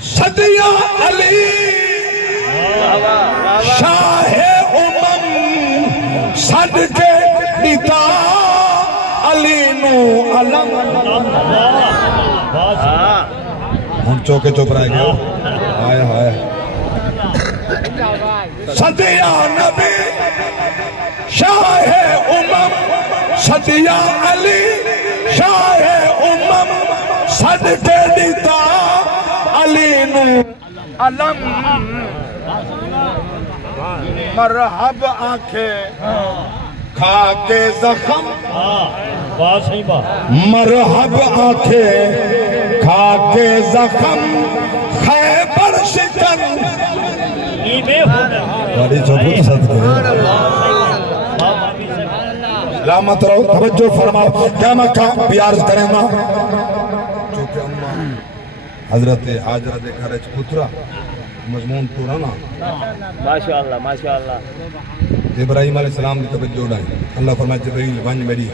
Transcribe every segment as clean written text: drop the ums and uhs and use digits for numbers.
صدیہ علی شاہ صدقے دیتا علی نو علم ہن چوکے چوپ رہ گیا آئے ہائے صدیہ نبی شاہ صدیہ علی شاہ صدقے دیتا علی نو علم مرحب آنکھیں کھا کے زخم مرحب آنکھیں کھا کے زخم خیبر شکن بڑی چوبوت صدقے رحمت رہو توجہ فرماؤ کیا مکہ پیارز کریں گا چونکہ اممہ حضرت حاجرہ دے گھرچ پترہ مضمون پورانا ماشاءاللہ ماشاءاللہ ابراہیم علیہ السلام دی توجہ اڑائی اللہ فرمائے جبریل ونج میری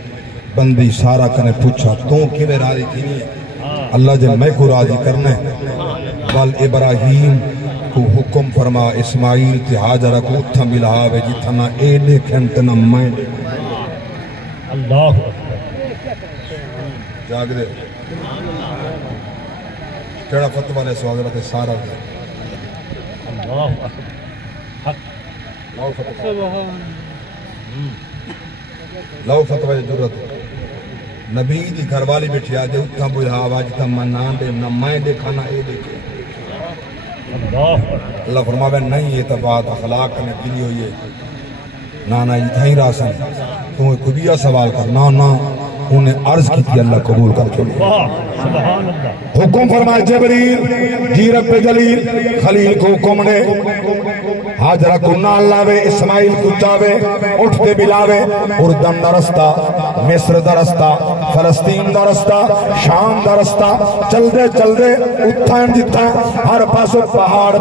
بندی سارا کنے پوچھا تو کی میں راضی تھی نہیں ہے اللہ جب میں کو راضی کرنے بل ابراہیم کو حکم فرما اسماعیل تے حاجرہ کو اتھا ملاوے جتنا اے دیکھیں تنا میں اللہ جاگ دے کیڑا فتوہ لے سو حضرت سارا دے لو فتوہ جرت نبی دی گھر والی بیٹھی آجے اتھا بجھا آواز تا منان دے نہ میں دیکھانا اے دیکھے اللہ فرماوے نہیں یہ تبات اخلاق نے گلی ہوئی ہے نانا یہ تھا ہی راسن تمہیں کبیہ سوال کر نا انہیں عرض کی تھی اللہ قبول کر کے حکم فرمائے جبریل جی رب جلیل خلیل کو حکم نے حاجرہ کو نال لاوے اسماعیل کو چاوے اٹھتے بلاوے اردن دا رستہ مصر دا رستہ فلسطین دا رستہ شام دا رستہ چل دے اتھائن جتھائن ہر پاسو پہاڑ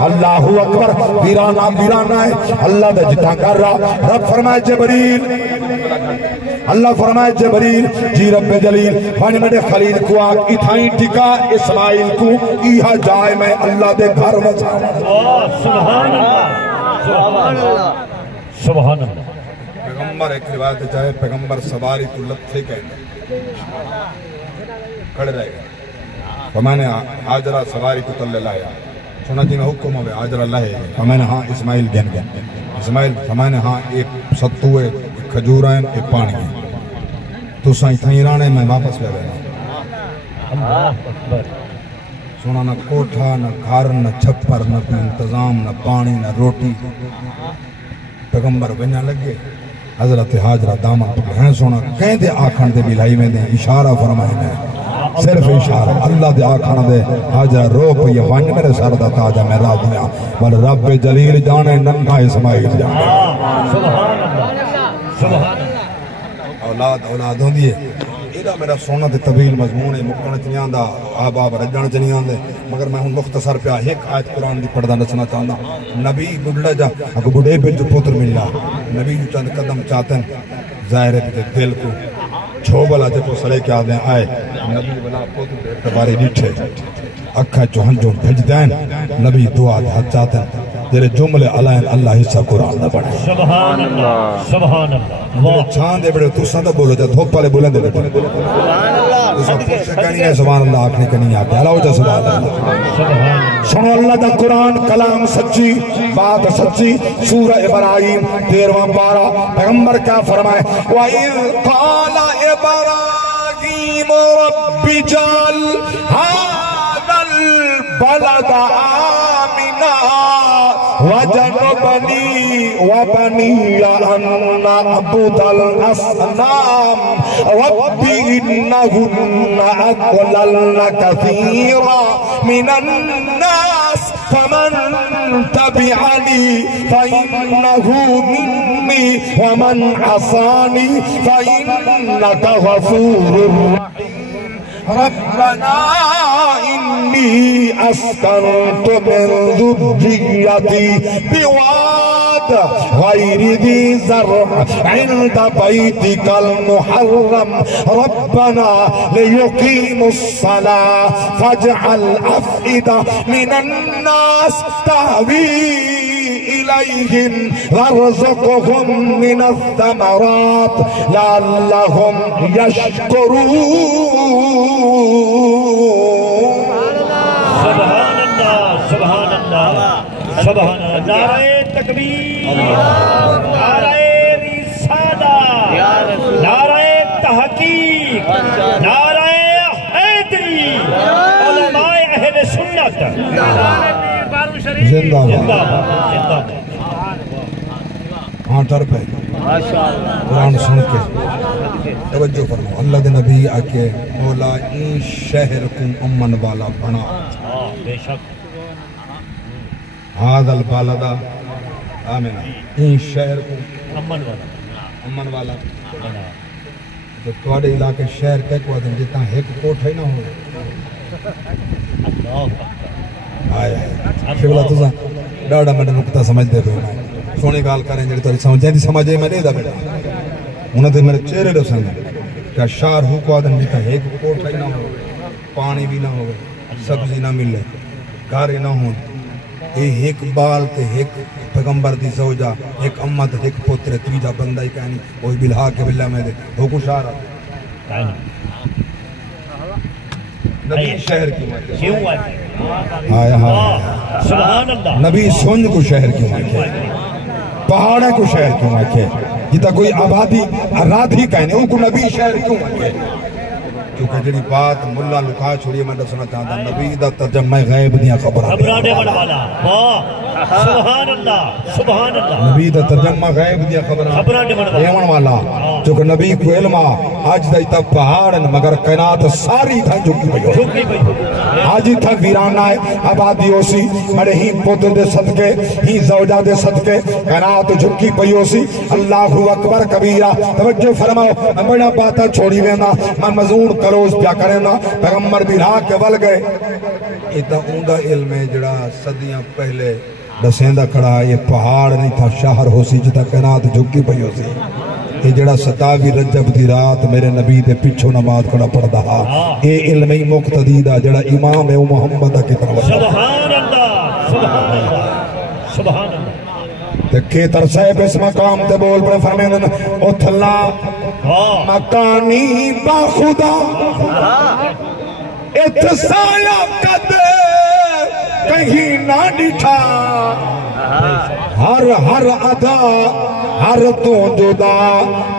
اللہ اکبر ویرانہ ہے اللہ دا جتھا کر رہا رب فرمائے جبریل اللہ فرمائے جبریل جی رب جلیل پانی میں خلیل کو آگ اتھائیں ٹکا اسماعیل کو ایہا جائے میں اللہ دے گھر وچا سبحان اللہ سبحان اللہ پیغمبر ایک روایت چاہے پیغمبر سواری تو لتھے کہنے کھڑے رہے گا میں نے حاجرہ سواری کو تلے لایا سنا جی میں حکم ہوئے حاجرہ لائے میں نے ہاں اسماعیل گن اسماعیل میں نے ہاں ایک ستوے ایک کھجورائن ایک پانی تو سائیں تھائیں رانے میں واپس لے گیا سونا نہ کوٹھا نہ گھر نہ چھپر نہ کوئی انتظام نہ پانی نہ روٹی پیغمبر بنیا لگے حضرت حاجرہ دامن پکڑیں سونا کہیں دے آکھن دے بلائی میں دے اشارہ فرمائے دے صرف اشارہ اللہ دے آکھن دے حاجرہ رو پہ یہ وانج میرے سر دا تاجہ میں راہ دیا بل رب جلیل جانے ننگا اسماعیل جانے سبحان اللہ اولاد ہوں دیئے ایدہ میرا سونا دے طویل مضمون ہے مکڑا چنیاں دا آباب رجان چنیاں دے مگر میں ہوں مختصر پہ ایک آیت قرآن دی پڑھدا نچنا چاہتا نبی بڑھڑا جا اگر بڑھے پہ جو پوتر ملا نبی جو چند قدم چاہتے ہیں ظاہر ہے پہ دل کو چھو بلا جب وہ سلے کے آدھیں آئے نبی بلا پوتر دے اعتباری ڈیٹھے اکھا چوہن جو بھیج دین نبی دعا دے حد چاہتے ہیں تیرے جملے علائن اللہ حصہ قرآن نہ بڑھے سبحان اللہ سبحان اللہ چھان دے بڑے تو سندہ بولو جا دھوک پالے بولیں دے بیٹھے سبحان اللہ تو سب پوچھ سے کہنی ہے سبحان اللہ آکھنے کنی آتے اللہ جا سبحان اللہ سنو اللہ دا قرآن کلام سچی بات سچی سورہ ابراہیم 13واں پارہ پیغمبر کیا فرمائے وَإِذْ قَالَ إِبْرَاهِيمُ رَبِّ اجْعَلْ هَذَا الْبَلَدَ آمِنًا وَجَنُبْنِي وَبَنِيَّ أَن نَّعْبُدَ الْأَصْنَامَ رَبِّ إِنَّهُنَّ أَضْلَلْنَ كَثِيرًا مِنَ النَّاسِ فَمَن تَبِعَنِي فَإِنَّهُ مِنِّي وَمَنْ عَصَانِي فَإِنَّكَ غَفُورٌ رَّحِيمٌ ربنا إني أسكنت من ذريتي بواد غير ذي زرع عند بيتك المحرم ربنا ليقيموا الصلاة فاجعل أفئدة من الناس تهوي إليهم وارزقهم من الثمرات لعلهم يشكرون. سبحان اللہ سبحان اللہ سبحان اللہ. نعرہ تکبیر، نعرہ رسالہ، نعرہ تحقیق، نعرہ حیدری، علماء اہل سنت زندہ زندہ باد. باد زندہ باد. ہاں ٹر پہ قرآن سن کے توجہ فرماؤ. اللہ کے نبی آکے مولا این شہر کو امن والا بنا. بے شک. هذا البلد آمنا. این شہر کو امن والا امن والا. تو تواڈے علاقے شہر تے کو دن جتنا ایک کوٹھ ہی نہ ہو. اللہ اکبر. آیا شبلا تساں ڈاڑا میں نقطہ سمجھ دے پے سونے گال کریں جڑی تاری سمجھ جائیں دی سمجھے میں نہیں دا بیٹا. انہاں تے میرے چہرے رسن کیا شہر ہو کو دن جتنا ایک کوٹھ ہی نہ ہو، پانی بھی نہ ہو، سبزی نہ ملے، گھر نہ ہوں. ایک بال تے ایک پیغمبر دی زوجہ، ایک امت ایک پتر تیجا بندہ ہی کہنی وہی بلہا کے بلہ میں دے وہ کچھ آ رہا. نبی شہر کی کیوں آئے؟ آیا ہاں سبحان اللہ. نبی سنج کو شہر کیوں آکے، پہاڑے کو شہر کیوں آکے، جتا کوئی آبادی رادھی کہنے ان کو نبی شہر کیوں آکے. کیونکہ جنی بات ملا لکھا چھوڑیے میں سنا چاہتا نبی دا ترجمہ غیب دیا خبرہ خبرانے والا. واہ سبحان اللہ سبحان اللہ. نبی دا ترجمہ غیب دیا خبرانے والا. چونکہ نبی کو علم آج دا تا پہاڑن مگر کائنات ساری تھا جھکی پئی ہو. آج ہی تھا ویرانہ ہے آبادی ہو سی بڑے ہی پوتر دے صدقے ہی زوجہ دے صدقے کائنات جھکی پئی ہو سی. اللہ اکبر کبیرہ. توجہ فرماؤ بڑا باتا چھوڑی وینا میں مضمون کروز پیا کریں نا پیغمبر بھی راہ کے ول گئے. ایتا اوندا علم ہے جڑا صدیاں پہلے دسیندہ کھڑا یہ پہاڑ نہیں تھا شہر ہو سی جتا کائنات جھکی پئی ہو سی. یہ جڑا 27 رجب دی رات میرے نبی دے پچھو نماز کھڑا پڑھ دہا یہ علمی مقتدیدہ جڑا امام ہے محمد کی طرف. سبحان اللہ سبحان اللہ سبحان اللہ. کہ ترسے پہ اس مقام تے بول پر فرمین اتھلا مکانی با خدا اتسایا قدر کہیں نہ ڈٹھا ہر ہر ادا ہر تو جدا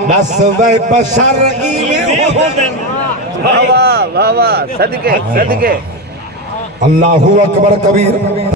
نسوے بشر ایمیں ہو. واہ واہ واہ صدقے صدقے. اللہ اکبر کبیر.